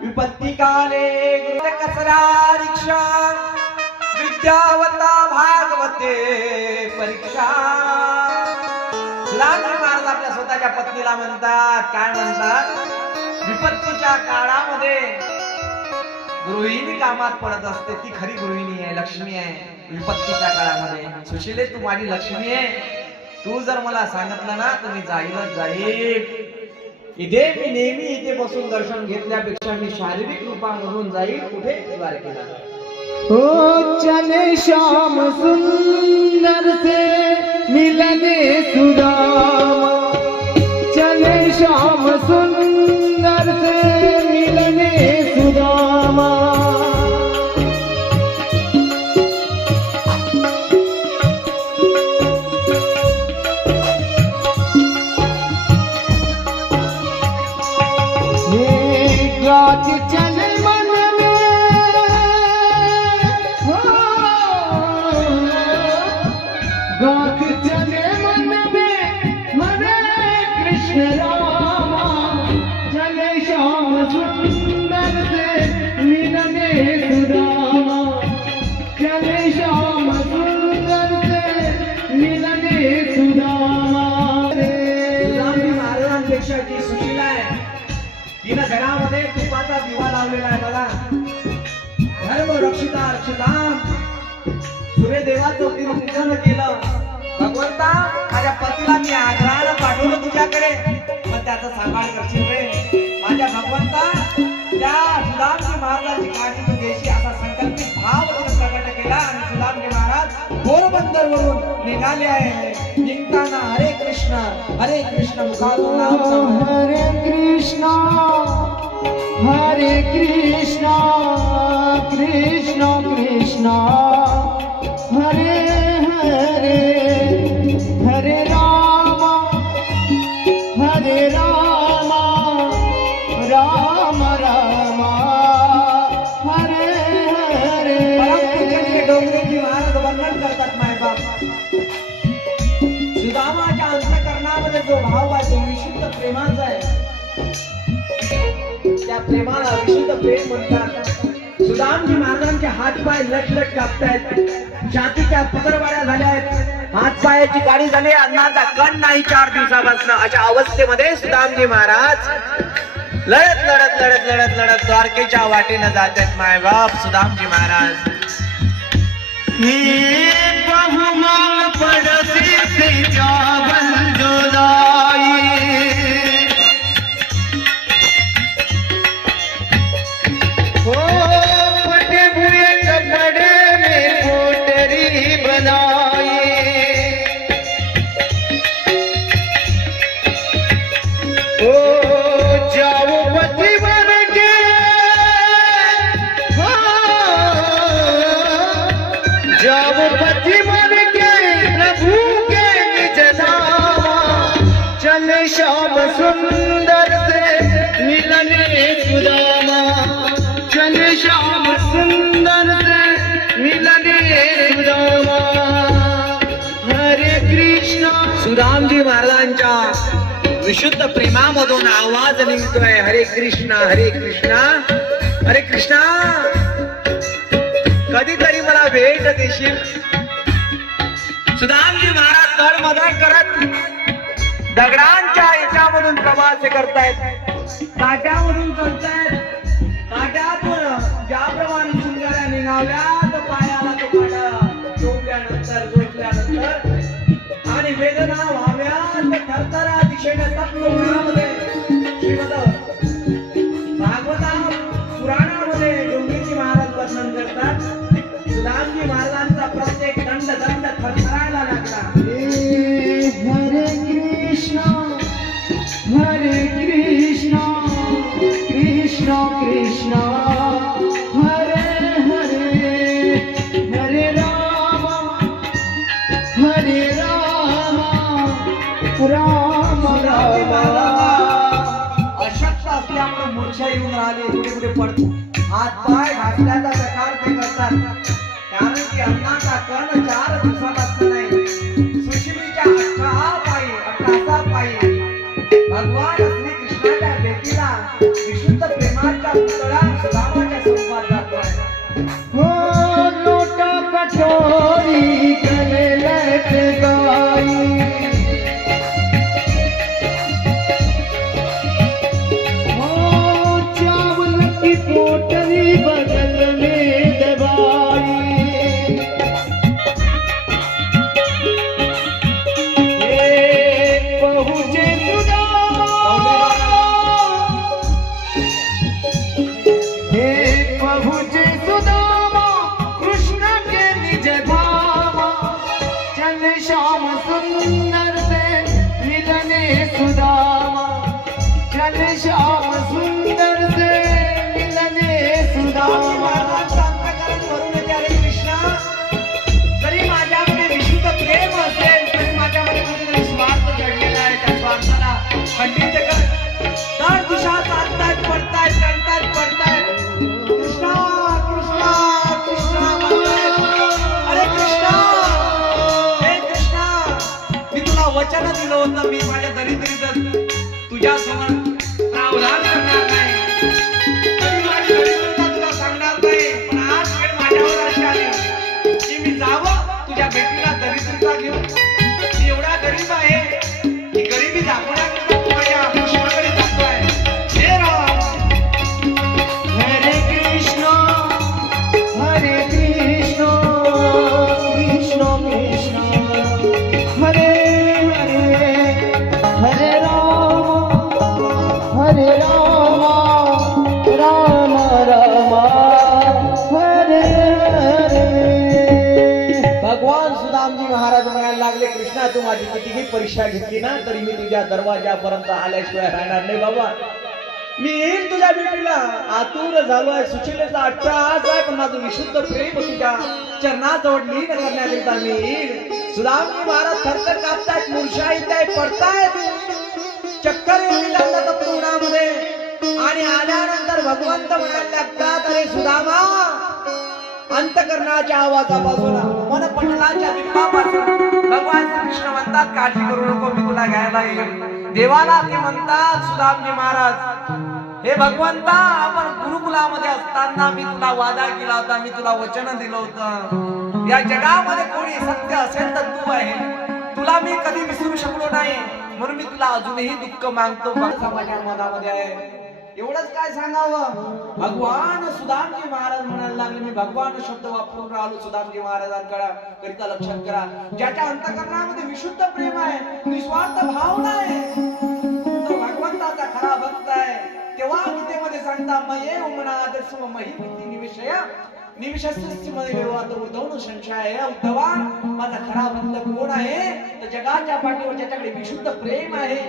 विपत्ती काले कचरा रिक्षा विद्यावता भागवते परीक्षा. सुदामजी महाराज आपल्या स्वतःच्या पत्नीला म्हणतात, काय म्हणतात, विपत्तीच्या काळामध्ये गृहिणी कामात पडत असते, ती खरी गृहिणी आहे, लक्ष्मी आहे. विपत्तीच्या काळामध्ये सुशीले तू माझी लक्ष्मी आहे, तू जर मला सांगितलं ना तर मी जाईलच जाईल. इथे मी नेहमी इथे बसून दर्शन घेतल्यापेक्षा मी शारीरिक रूपामधून जाईल कुठे, द्वारकेला. ओ चले श्याम सुंदर से मिलने सुदामा, चले श्याम सुंदर से मिलने सुदामा. गात चले मन में, गात चले मन में हरे कृष्ण रामा, चले श्याम सुंदर से मिलने सुदामा, चले श्याम सुंदर से मिलने सुदामा. सुदामजी महाराजांपेक्षा जी सुशीला आहे तिनं घरामध्ये तुपाचा दिवा लावलेला आहे बघा. धर्म रक्षिता रक्षिताम, सूर्यदेवाचं तिनं पूजन केलं. भगवंता माझ्या पतीला मी आग्रहानं पाठवलं तुझ्याकडे, पण त्याचा सांभाळ करशील रे. माझ्या भगवंता त्या सुदामजी महाराजांची काळजी तू देशी असा संकल्पित भाव तिनं प्रकट केला. आणि सुदामजी महाराज पोरबंदर वरून निघाले आहे. निघताना हरे कृष्ण मुखातून नाम सांगतात. हरे कृष्णा कृष्णा कृष्णा हरे हरे, हरे राम राम राम हरे हरे. डोंगरेजी महाराज वर्णन करतात मायबाप, सुदामाच्या अंतःकरणामध्ये जो भाव आहे तो विशुद्ध प्रेमाचा आहे. त्या प्रेमाला विशुद्ध प्रेम म्हणतात. सुदामजी महाराजांचे हातपाय लटलट कापतायत, छातीच्या पदरवाड्या झाल्या आहेत, हातपायाची गाडी झाली, अन्नाचा कण नाही 4 दिवसापासून. अशा अवस्थेमध्ये सुदामजी महाराज लढत लढत लढत लढत लढत द्वारकेच्या वाटेनं जात आहेत मायबाप. सुदामजी महाराज बहुमान पड़सी से चावल जुदाई, ओ फटे हुए कपड़े में पोटरी बनाई, ओ जाओ पति वर के, जाओ पति मन के प्रभु के निज धामा, चले श्याम सुंदर से मिलने सुदामा, चले श्याम सुंदर से मिलने सुदामा. हरे कृष्णा. सुदामजी महाराजांच्या विशुद्ध प्रेमामधून आवाज निघतोय, हरे कृष्णा हरे कृष्णा हरे कृष्णा. कधीतरी मला भेट देशील. सुदामजी महाराज तळमळ करत दगडांच्या याच्यामधून प्रवास करतायत, काट्यामधून चालतायत. काट्यातून ज्याप्रमाणे चिंगाऱ्या निघाल्या तर पायाला तो काटा झोपल्यानंतर आणि वेदना व्हाव्या तर थरथरा दिशेने तत्वज्ञानामध्ये श्रीमद भागवता पुराणामध्ये डोंगरेजी महाराज वर्णन करतात. सुदामजी महाराजांचा प्रत्येक दंड थरथरायला लागला. हरे कृष्णा कृष्णा कृष्णा हरे हरे, हरे राम राम राम. अशक्त असल्यामुळे मूर्छा येऊन राहिले, कुठे कुठे पडतो. हात पाय घासल्याचा प्रकार ते करतात, कारण की अन्नाचा कण 4 दिवसापासून नाही. सुशिलीच्या 18 पायी भगवान श्री कृष्णाच्या भेटीला विशुद्ध प्रेमाच्या सुदामजी महाराज म्हणायला लागले, कृष्णा तू माझी कितीही परीक्षा घेतली ना तरी मी तुझ्या दरवाजापर्यंत आल्याशिवाय राहणार नाही बाबा. मी येईल तुझ्या भेटीला, आतुर झालोय. सुशीलेचा अट्टहास आहे पण माझं विशुद्ध प्रेम तुझ्या चरणाजवळ लीन करण्याकरिता मी येईल. सुदामजी महाराज थरथर कापतायत, मूर्छा येताय, पडतायत, चक्कर येऊ लागलं तत्वगुणामध्ये. आणि आल्यानंतर भगवंत म्हणायला लागतात, अरे सुदामा, अंतकरणाच्या आवाजापासून मन पटलाच्या बिंबापासून भगवान कृष्ण म्हणतात, काळजी करू नको, मी तुला घ्यायला येईल. देवाला ते म्हणतात, सुदामजी महाराज, हे भगवंता, आपण गुरुकुलामध्ये असताना मी तुला वादा केला होता, मी तुला वचन दिलं होतं, या जगामध्ये कोणी सत्य असेल तर तू आहे, तुला मी कधी विसरू शकलो नाही, म्हणून मी तुला अजूनही दुःख मागतो. माझ्या मनामध्ये आहे, एवढंच काय सांगावं. भगवान सुदामजी महाराज म्हणायला लागले, मी भगवान शब्द वापरून राहिलो सुदामजी महाराजांकडे, करिता लक्षात करा, ज्याच्या अंतःकरणामध्ये विशुद्ध प्रेम आहे, निस्वार्थ भावना आहे, तो भगवंताचा खरा भक्त आहे. तेव्हा गीतेमध्ये सांगता, मये उमना आदर्शम मही भीती निविषया निविषस्य मध्ये व्यवहार उद्धवण संशय. उद्धवा, माझा खरा भक्त कोण आहे, तर जगाच्या पाठीवर ज्याच्याकडे विशुद्ध प्रेम आहे,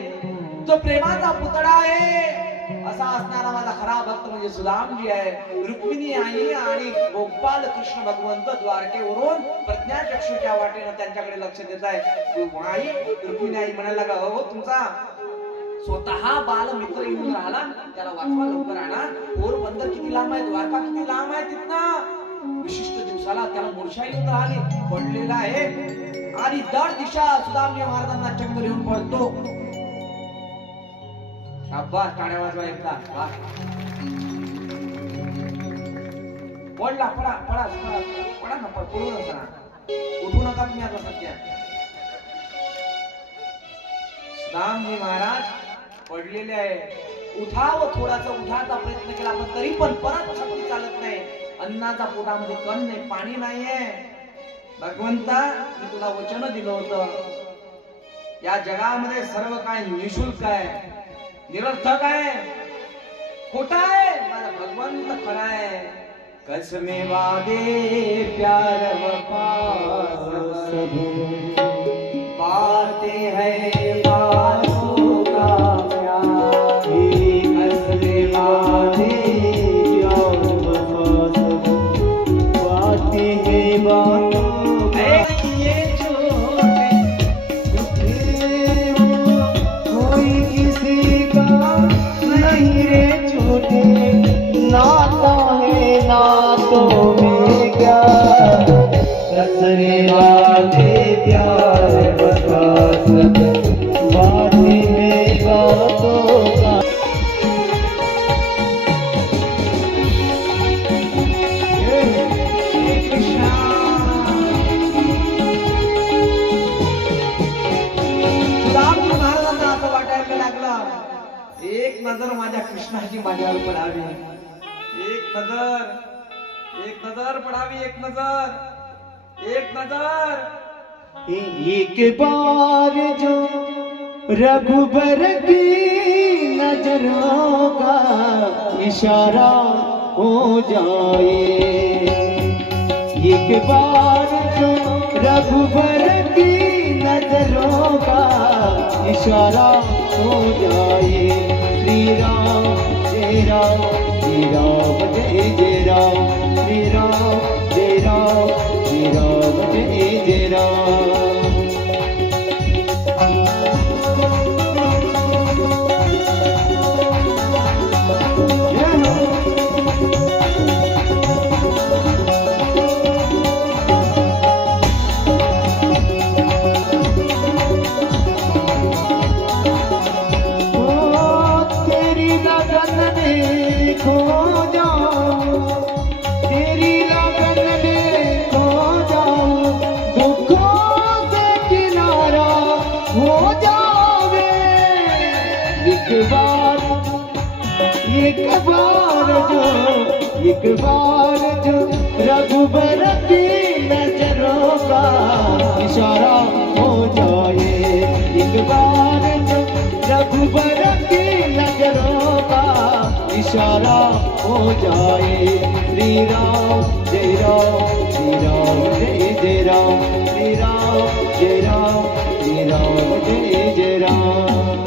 तो प्रेमाचा पुतळा आहे, असा असणारा माझा खरा भक्त म्हणजे सुदामजी आहे. रुक्मिणी आई आणि गोपाल कृष्ण भगवंत द्वारकेवरून प्रज्ञाचक्षुच्या वाटेने त्यांच्याकडे लक्ष देत आहे. आई रुक्मिणी आई म्हणायला लागा, हो तुमचा स्वतः बाल मित्र येऊन राहिला, त्याला वाचवा लवकर आणा. पोरबंदर किती लांब आहे, द्वारका किती लांब आहे, तिथनं विशिष्ट दिवसाला त्याला मूर्छा येऊन राहिली, पडलेला आहे. आणि दर दिशा सुदामजी महाराजांना चक्कर येऊन पडतो. शाबास, टाळ्या वाजवा एकदा. पडला, पडा पडा पडा पडा ना, पडू नका, उठू नका तुम्ही आता सध्या. सुदामजी महाराज पडलेले आहे. उठाव, थोडासा उठायचा प्रयत्न केला पण तरी पण परत शक्ती चालत नाही. अन्नाचा पोटामध्ये कण नाही, पाणी नाहीये. भगवंता, मी तुला वचन दिलं होतं, या जगामध्ये सर्व काय निशुल्क आहे, निरर्थक आहे, खोटा आहे, माझा भगवंत खरा आहे. कसमे वादे प्यार वफा सब बातें हैं बातों का प्यार. कसमे वादे प्यार वफा सब बातें हैं बातों का. ये छोटे कोई किसी का नहीं रे छोटे, नाता है नातों में क्या, कसरे वादे प्यार बता सब बातें में बातों का. एक नजर माझ्या कृष्णाची माझ्यावर पडावी, एक नजर पडावी, एक नजर. एक बार जो रघुबर की नजरों का इशारा हो जाए, एक बार जो रघुबर की नजरों का इशारा हो जाए. श्री राम जय राम, श्री राम जय जय राम, श्री राम जय राम, श्री राम जय जय राम. एक बार जो रघुबर की नजरों का इशारा हो जाए, एक बार जो रघुबर की नजरों का इशारा हो जाए। श्री राम जय राम, श्री राम जय जय राम, श्री राम जय राम, श्री राम जय जय राम।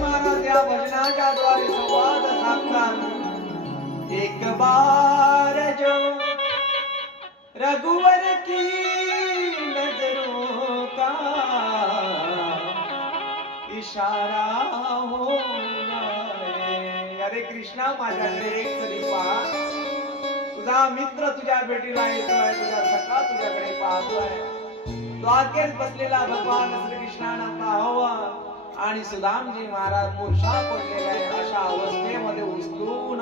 महाराज या भजनाच्या द्वारे संवाद साधतात। एक बार जो रघुवर की नजरों का इशारा हो जाए। अरे कृष्णा, माझ्याकडे एक तरी पहा, तुझा मित्र तुझ्या भेटीला येतोय, तुझा सखा तुझ्याकडे पाहतोय। द्वारकेत बसलेला भगवान श्रीकृष्णानं पाहावं आणि सुदामजी महाराज मूर्छा पडलेले आहे, अशा अवस्थेमध्ये उचलून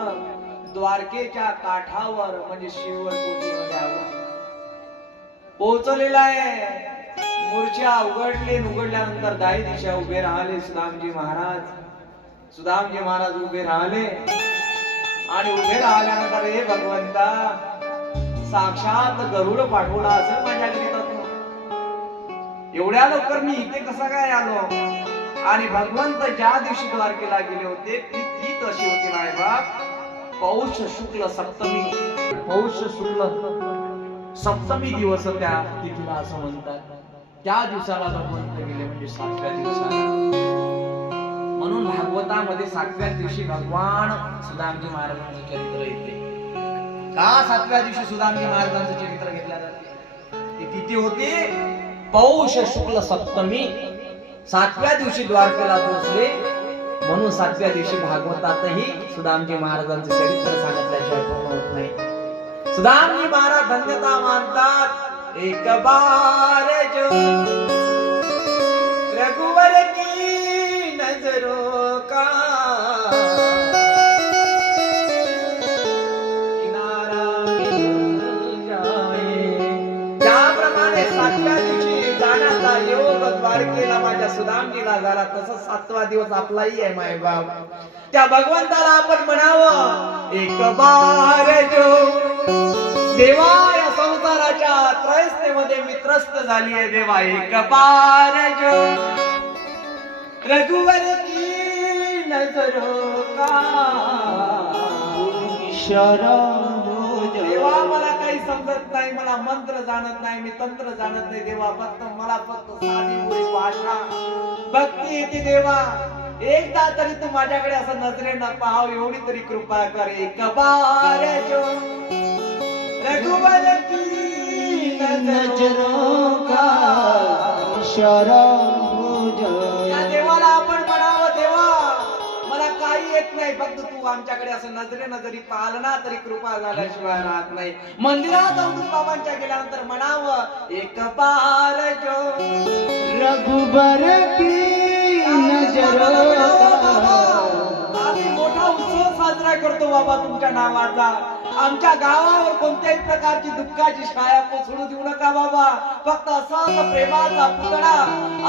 द्वारकेच्या काठावर म्हणजे शिववर पोचवून द्यावं। पोहोचलेला आहे, मूर्छा उघडली, उघडल्यानंतर दाई दिशा उभे राहिले सुदामजी महाराज। सुदामजी महाराज उभे राहिले आणि उभे राहिल्यानंतर हे भगवंता, साक्षात गरुड पाठवला असं माझ्याकडे तू, एवढ्या लवकर मी इथे कसा काय आलो? आणि भगवंत ज्या दिवशी द्वारकेला गेले होते ती तिथी अशी होती नाही बाप, पौष शुक्ल सप्तमी, पौष शुक्ल सप्तमी दिवस त्या तिथीला असं म्हणतात। त्या दिवसाला भगवंत गेले म्हणजे 7व्या दिवसाला, म्हणून भागवतामध्ये 7व्या दिवशी भगवान सुदामजी महाराजांचं चरित्र येते। का 7व्या दिवशी सुदामजी महाराजांचं चरित्र घेतलं जाते? ती तिथी होती पौष शुक्ल सप्तमी, 7व्या दिवशी द्वारकेला पोहोचले, म्हणून 7व्या दिवशी भागवतातही सुदामजी महाराजांचं चरित्र सांगितल्याशिवाय पूर्ण होत नाही। सुदामजी महाराज धन्यता मानतात। एक बार जो रघुवर की नजरों का किनारा जाए। ज्याप्रमाणे 7व्या दिवशी जाण्याचा योग द्वारकेला माझ्या सुदामजीला झाला, तसं 7वा दिवस आपलाही आहे माय बाप। त्या भगवंताला आपण म्हणावं, एक बार जो देवा या संसाराच्या त्रयस्थेमध्ये मित्रस्थ झाली आहे देवा, एक बार जो रघुवर की नजरों का इशारा हो जाए। देवा मला काही समजत नाही, मला मंत्र जाणत नाही, मी तंत्र जाणत नाही देवा, फक्त साधी मुळी भाषा भक्ती येते देवा। एकदा तरी तू माझ्याकडे असं नजरेनं पाहाव, एवढी तरी कृपा कर। एक बार जो रघुवर की नजरों का इशारा हो जाए। या देवाला आपण म्हणावं, देवा मला काही येत नाही, फक्त तू आमच्याकडे असं नजरेनं जरी पाहिलं ना तरी कृपा झाल्याशिवाय राहत नाही। मंदिरात अवधूत बाबांच्या गेल्यानंतर म्हणावं, एक बार जो रघुबर की नजरों का। आम्ही मोठा उत्सव साजरा करतो बाबा तुमच्या नावाचा। आमच्या गावावर कोणत्याही प्रकारची दुःखाची छाया कोसळू देऊ नका बाबा। फक्त असाच प्रेमाचा पुतळा,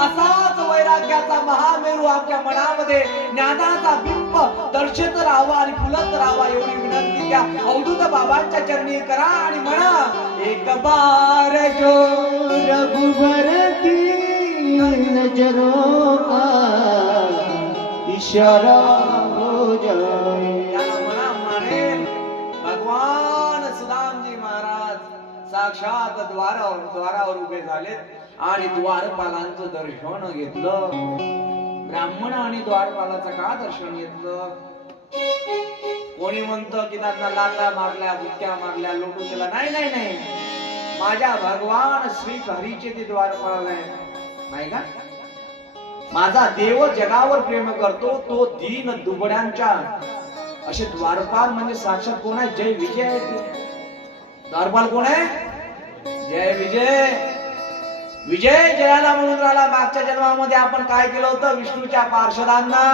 असाच वैराग्याचा महामेरू आमच्या मनामध्ये ज्ञानाचा बिंब दर्शित राहावा आणि फुलत राहावा, एवढी विनंती त्या अवधूत बाबांच्या चरणी करा आणि म्हणा, एक बार जो रघुबर की नजरों का इशारा हो जाए। भगवान सुदामजी महाराज साक्षात द्वारावर उभे झालेत आणि द्वारपालांचं दर्शन घेतलं। ब्राह्मण आणि द्वारपालाचं का दर्शन घेतलं? कोणी म्हणतं की त्यांना लाथा मारल्या, बुक्क्या मारल्या, लोटून दिला, नाही नाही नाही, माझ्या भगवान श्री हरीचे ते द्वारपाल आहे नाही का? माझा देव जगावर प्रेम करतो, तो दीन दुबळ्यांच्या असे द्वारपाल म्हणजे साक्षात कोण आहे? जय विजय आहे ते द्वारपाल। कोण आहे? जय विजय। विजय जयाला म्हणून राहिला। मागच्या जन्मामध्ये आपण काय केलं होतं? विष्णूच्या पार्षदांना,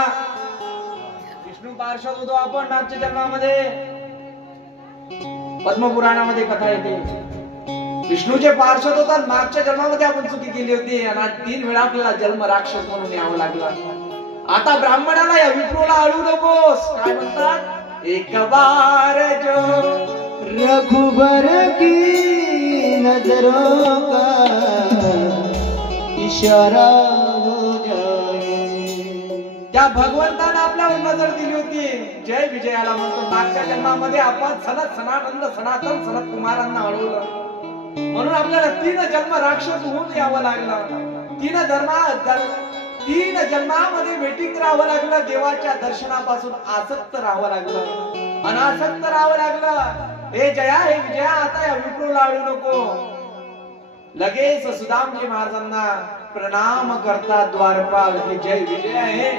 विष्णू पार्षद होतो आपण मागच्या जन्मामध्ये। पद्मपुराणामध्ये कथा येते, विष्णूचे पार्षद होतात। मागच्या जन्मामध्ये आपण चुकी केली होती आणि 3 वेळा आपल्याला जन्म राक्षस म्हणून यावं लागलं। आता ब्राह्मणाला या विष्णूला अळू नकोस, काय म्हणतात? एक बार जो रघुबर की नजरों का इशारा हो जाए। त्या या भगवंतानं आपल्यावर नजर दिली होती. जय विजयाला म्हणतो मागच्या जन्मामध्ये आपण सनत सनातन सनातन सनत कुमारांना अडवलं, म्हणून आपल्याला 3 जन्म राक्षस होऊन यावं लागलं. 3 जन्मामध्ये वेटिंग राहावं लागलं. देवाच्या दर्शनापासून आसक्त राहावं लागलं, अनासक्त राहावं लागलं. हे जया हे विजया आता या विप्रू लावू नको. लगेच सुदामजी महाराजांना प्रणाम करतात द्वारपाल. हे जय विजय आहे,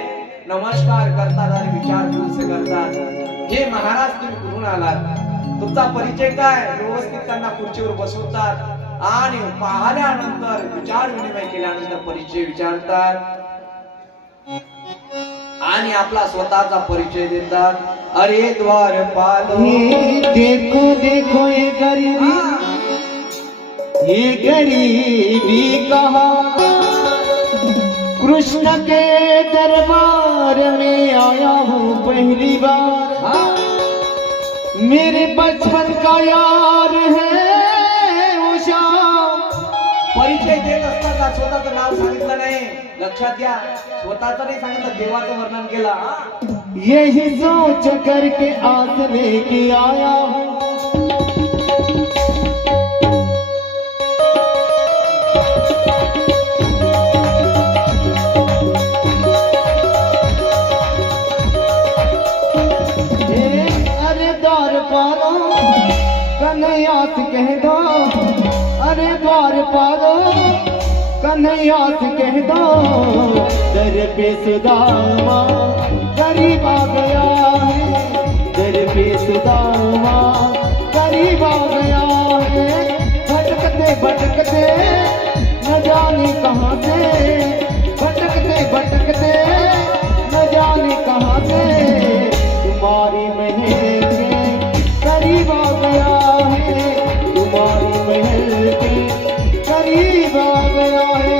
नमस्कार करतात आणि विचारपूस करतात. हे महाराज तुम्ही कुठून आलात, तुमचा परिचय काय. व्यवस्थित त्यांना खुर्चीवर बसवतात आणि पाहिल्यानंतर विचार विनिमय केल्यानंतर परिचय विचारतात आणि आपला स्वतःचा परिचय देतात. अरे द्वारपाल देखो देखो ये गरीबी, ये गरीबी कहा कृष्ण के दरबार में आया हूँ पहली बार. मेरे बचपन का यार है उषा. परिचय देत असताना स्वतःचं नाव सांगितलं नाही. लक्षात घ्या, स्वतःचं नाही सांगितलं, देवाचं वर्णन केलं. यही सोच करके आस लेके आया हूँ. कन्हैया से कह दो, अरे द्वारपालो कन्हैया से कह दो, दर पे सुदामा गरीब आ गया है. दर पे सुदामा गरीब आ गया है. भटकते भटकते न जाने कहाँ से, भटकते भटकते न जाने कहाँ से, तुम्हारी महल के करीब आ गया है. तुम्हारी महल के करीब आ गया है.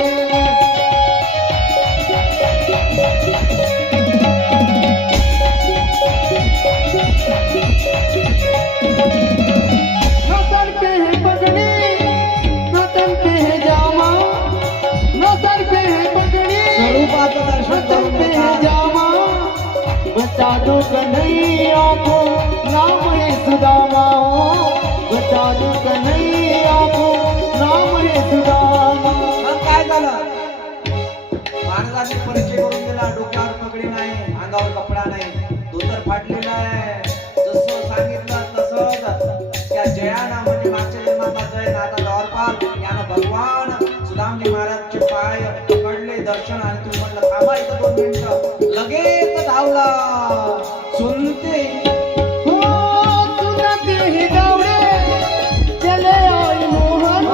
न सर पे है पगड़ी, न तन पे है जामा, न सर पे है पगड़ी, न तन पे है जामा. बता दो कन्हैया को नाम है सुदामा. बता दो कन्हैया को नाम है सुदामा. मग काय झालं, महाराजांनी परिचय करून दिला. डोक्यावर पगडी नाही, अंगावर कपडा नाही, धोतर फाटलेला आहे. जसं सांगितलं तसंच त्या जयाना म्हणजे मागच्या जन्माचा जय नाता द्वारपाल यानं भगवान सुदामजी महाराजचे पाय पकडले दर्शन, आणि तुम्ही म्हणलं थांबा इथं 2 मिनिटं. लगेच धावला. सुनते हो सुनते ही दौड़े चले आई मोहन.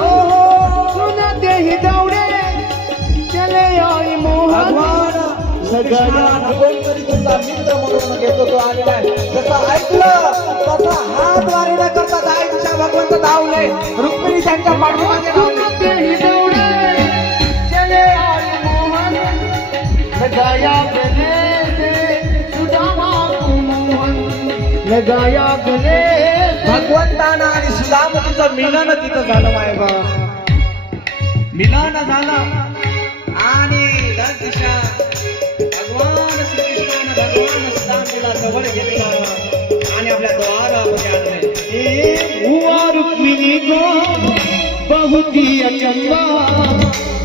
सुनते ही दौड़े चले आई मोहन. भगवान भगवंतरी तुमचा मित्र म्हणून घेतो तो आलेला आहे. जसं ऐकलं तसा हात वारेला करता जायच्या भगवंत धावले. रुक्मिणी त्यांच्या पाठीमागे धावले. सुनते ही दौड़े चले आई मोहन. लगाया गले से सुदामा को मोहन. लगाया गले से. भगवंतानं आणि सुदामतीचं मिलन तिथं झालं मायबा. मिलन झालं आणि दिशा भगवान श्रीकृष्णानं भगवान सुदामतीला जवळ घेतलं आणि आपल्या द्वारामध्ये आणले. हुआ रुक्मिणी को बहुत ही अचंबा.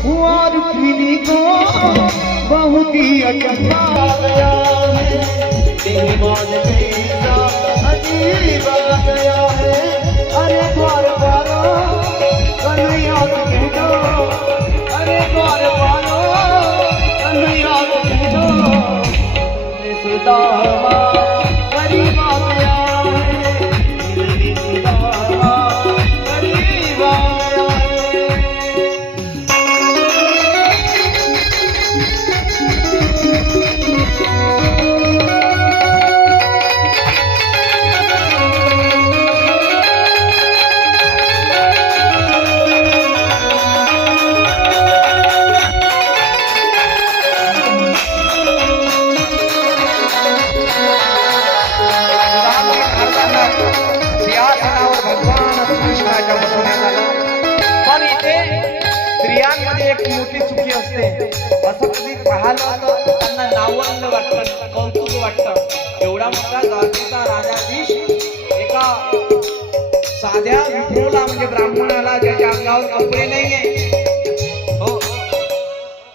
हुआ रुक्मिणी को बहुत ही अचंबा आ गया है. बेईमान कैसा अजीब आ गया है. अरे द्वारपालो कन्हैया को कह दो, अरे द्वारपालो कन्हैया को कह दो, सुदामा करीब आ गया है. मेरे सुदामा करीब आ गया है. सिंहासनावर भगवान श्रीकृष्णाच्या बसवण्यात आलं. पण इथे स्त्रियांमध्ये एक मोठी चुकी असते. असं कधी पाहिलं तर त्यांना नावंद वाटतं, कौतुक वाटतं. एवढा मोठा द्वारकेचा राजाधीश एका साध्या विप्रोला म्हणजे ब्राह्मणाला ज्याच्या अंगावर कपडे नाहीये, हो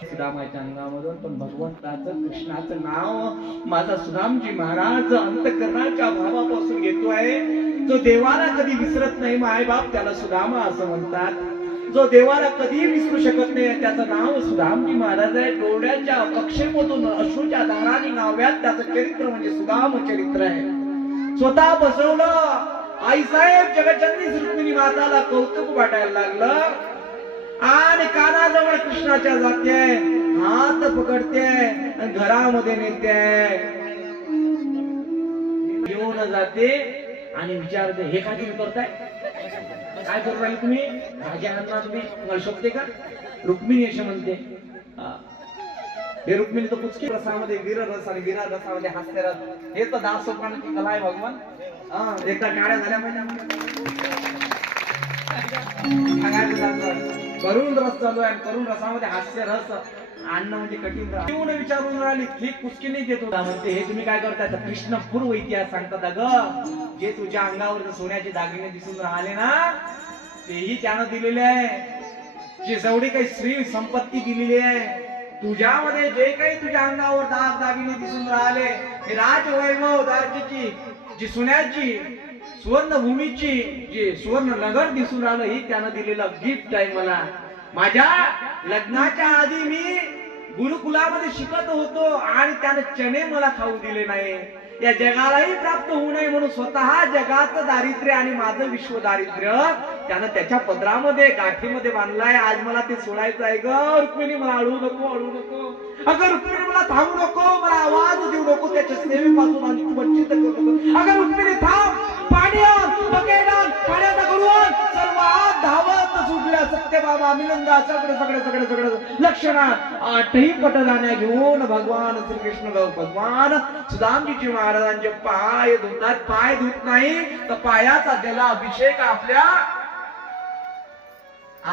सुदामाच्या अंगामधून पण भगवंताचं कृष्णाचं नाव माझा सुदामजी महाराज अंतकरणाच्या भावापासून घेतो आहे. जो देवाला कधी विसरत नाही माय बाप त्याला सुदामा असं म्हणतात. जो देवाला कधी विसरू शकत नाही त्याचं नाव सुदामजी महाराज आहे. डोळ्याच्या कक्षेमधून अश्रूच्या धाराने नाव्यात त्याचं चरित्र म्हणजे सुदाम चरित्र आहे. स्वतः बसवलं आई साहेब जगचंदी रुक्मिणी माताला कौतुक वाटायला लागलं आणि कानाजवळ कृष्णाच्या जाते, हात पकडते आणि घरामध्ये नेते, घेऊन जाते आणि विचारते हे काय तुम्ही करताय, काय करू राहिले तुम्ही, राजा तुम्ही मला शोभते का. रुक्मिणी अशी म्हणते हे रुक्मिणी तर पुचकी रसामध्ये वीर रस आणि वीरा रसामध्ये हास्य रस, हे तर दास सोपानाची कला आहे भगवान. एकदा काळ्या झाल्या करुण रस चालू आहे, करुण रसामध्ये हास्य रस अन्न म्हणजे कठीण येऊन विचारून राहिली ठीक पुचकी नाही देत होता. म्हणते हे तुम्ही काय करताय. कृष्ण पूर्व इतिहास सांगतात अगं जे तुझ्या अंगावर सोन्याचे दागिने दिसून राहिले ना तेही त्यानं दिलेले आहे. जे जेवढी काही श्री संपत्ती दिलेली आहे तुझ्यामध्ये जे काही तुझ्या अंगावर दाग दागिने दिसून राहिले हे राजवैभव द्वारकेची जी सोन्याची सुवर्णभूमीची जे सुवर्ण नगर दिसून राहिलं ही त्यानं दिलेलं गिफ्ट आहे मला. माझ्या लग्नाच्या आधी मी गुरुकुलामध्ये शिकत होतो आणि त्याने चणे मला खाऊ दिले नाही. या जगालाही प्राप्त होऊ नये म्हणून स्वतः जगाचं दारिद्र्य आणि माझं विश्व दारिद्र्य त्यानं त्याच्या पदरामध्ये गाठीमध्ये बांधलाय. आज मला ते सोडायचं आहे ग रुक्मिणी, मला अळू नको अळू नको. अगं रुक्मिणी मला थांबू नको, मला आवाज देऊ नको, त्याच्या सेवेपासून आणि वंचित करू नको. अगं रुक्मिणी थांब, पाणी आण, बकेट आण, पाण्याचा करून सर्व आत धावत सुटल्या सत्य बाबा मिलंगा सगळे सगळे सगळे सगळे लक्षणा आठही पटलाने घेऊन भगवान श्रीकृष्ण भगवान सुदामजी महाराजांचे पाय धुतात. पाय धुत नाही तर पायाचा जलाभिषेक आपल्या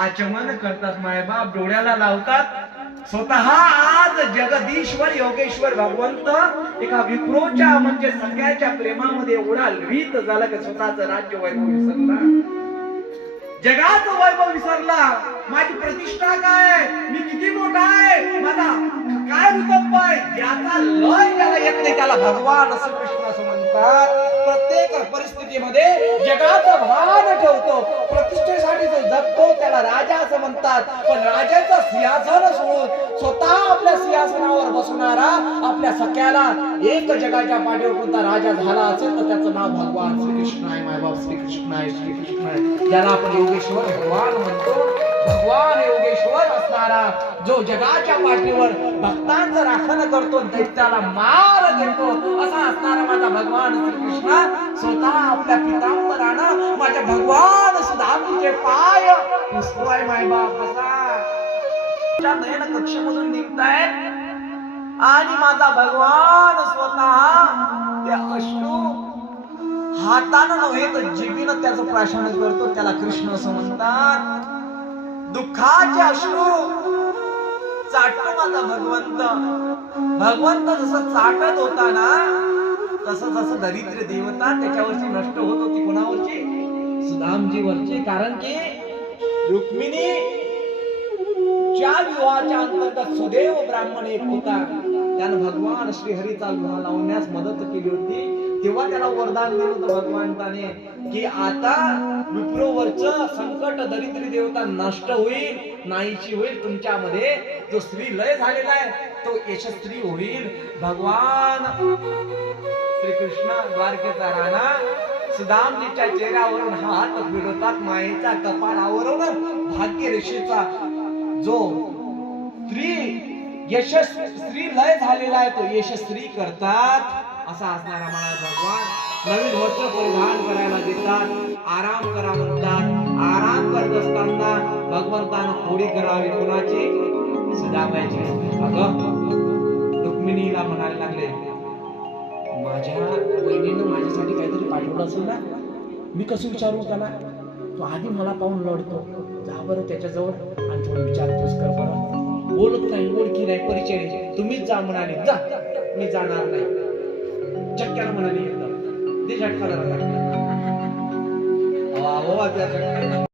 आचमन करतात, मायबाप डोळ्याला लावतात. स्वतः आज जगदीश्वर योगेश्वर भगवंत एका विप्रोच्या म्हणजे सगळ्याच्या प्रेमामध्ये एवढा लीन झाला की स्वतःचं राज्य वैभव विसरला, जगाचं वैभव विसरला. माझी प्रतिष्ठा काय, मी किती मोठा आहे, माझा काय रुतब्ब आहे याचा लय त्याला येत नाही. त्याला भगवान श्रीकृष्ण असं म्हणतात. प्रत्येक परिस्थितीमध्ये जगाचं भान ठेवतो, प्रतिष्ठेसाठी जो जगतो त्याला राजा असं म्हणतात. पण राजाचं सिंहासन सोडून स्वतः आपल्या सिंहासनावर बसणारा आपल्या सख्याला एक जगाच्या पाठीवर कोणता राजा झाला असेल तर त्याचं नाव भगवान श्रीकृष्ण आहे. मायबाप श्रीकृष्ण आहे, श्रीकृष्ण आहे. ज्याला आपण योगेश्वर भगवान म्हणतो. भगवान योगेश्वर असणारा जो जगाच्या पाठीवर भक्तांचं राखण करतो, दैत्याला मार देतो असा असणारा माझा भगवान श्रीकृष्ण स्वतः आपल्या पितांबरानं माझ्या भगवान सुदामचे पाय पुसतोय. मायबाप असा नयन कक्षेमधून निघताय आणि माझा भगवान स्वतः ते अश्रू हातानं नव्हे तर जिभेनं त्याचं प्राशन करतो. त्याला कृष्ण असं म्हणतात. दुःखाचे अश्रू चाटतो माझा भगवंत. भगवंत जसं चाटत होता ना तसं जसं दरिद्र देवता त्याच्यावरची नष्ट होत होती. कोणावरची, सुदामजीवरची. कारण की रुक्मिणी च्या विवाहाच्या अंतर्गत सुदेव ब्राह्मण एक होता, त्यानं भगवान श्रीहरीचा विवाह लावण्यास मदत केली होती. तेव्हा त्याला वरदान दिलं होतं भगवंताने की आता विप्रोवरचं संकट दरिद्री देवता नष्ट होईल, नाहीची होईल. तुमच्यामध्ये जो स्त्री लय झालेला आहे तो यशस्वी होईल. भगवान श्रीकृष्ण द्वारकेचा राणा सुदामजीच्या चेहऱ्यावरून हात फिरवतात. मायेच्या कपाळावरून भाग्य रेषेचा जो स्त्री लय झालेला आहे तो यशस्वी करतात. असा असणारा मला भगवान नवीन वस्त्र परिधान करायला देतात, आराम करा म्हणतात. आराम करत असताना भगवंतानं खोडी करावी कोणाची, सुदामाची. अगं रुक्मिणीला म्हणायला लागले माझ्या बहिणीनं माझ्यासाठी काहीतरी पाठवलं असेल ना, मी कसं विचारू त्याला, तो आधी मला पाहून लढतो. जा बरं त्याच्याजवळ आणि थोडं विचारपूस कर बरं, बोलत मी नाही परिचय नाही, तुम्हीच जा म्हणाले. जा, मी जाणार नाही. चक्क्याला म्हणाले एकदम ते झटका लागला. त्या झटक्याला